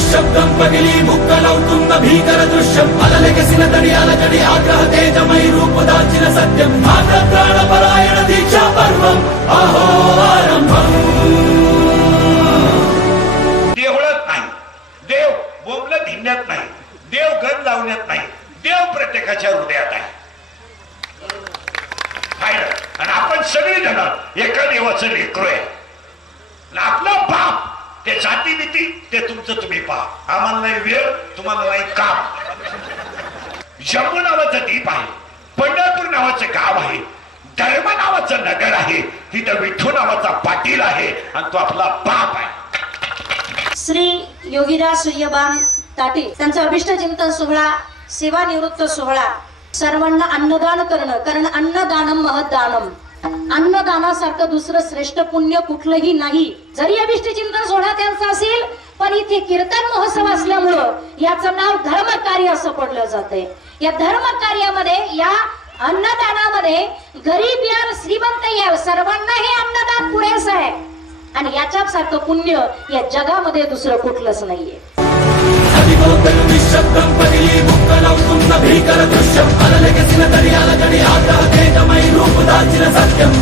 నిశ్శబ్దం పగిలి ముక్కలవుతున్న భీకర దృశ్యం అలలెగసిన తడి అలజడి ఆగ్రహ తేజమై రూపుదాల్చిన సత్యం ప్రాణపరాయణ దీక్షా పర్వం అహో ఆరంభం. देवळत नाही, देव बोंबलं धिंड्यात नाही, देव गण लावण्यात नाही, देव प्रत्येकाच्या हृदयात आहे. आणि आपण सगळे जण एका देवाचं लेकरू आहे. आपला बाप ते जाती भीती ते तुमचं तुम्ही पहा. आम्हाला नाही वेळ, तुम्हाला नाही काम. जम्मू नावाचं द्वीप आहे, पंढरपूर नावाचं गाव आहे, धर्म नावाचं नगर आहे, तिथं विठ्ठू नावाचा पाटील आहे आणि तो आपला बाप आहे. श्री योगीराज सूर्यबान ताटे त्यांचा अभिष्ट चिंतन सोहळा, सेवानिवृत्त सोहळा, सर्वांना अन्नदान करणं, कारण अन्नदानम महदानम. अन्नदानासारखं दुसरं श्रेष्ठ पुण्य कुठलंही नाही. जरी अभिष्ट चिंतन सोहळा त्यांचा असेल, पण इथे कीर्तन महोत्सव असल्यामुळं याचं नाव धर्म कार्य असं पडलं जातंय. या धर्म कार्यामध्ये, या अन्नदानामध्ये गरीब याल श्रीमंत याल सर्वांना हे अन्नदान पुरेसं आहे. आणि याच्यासारखं पुण्य या जगामध्ये दुसरं कुठलंच नाहीये. నిశ్శబ్దం పగిలి ముక్కలవుతున్న భీకర దృశ్యం అలలెగసిన తడి అలజడి ఆగ్రహ తేజమై రూపుదాల్చిన సత్యం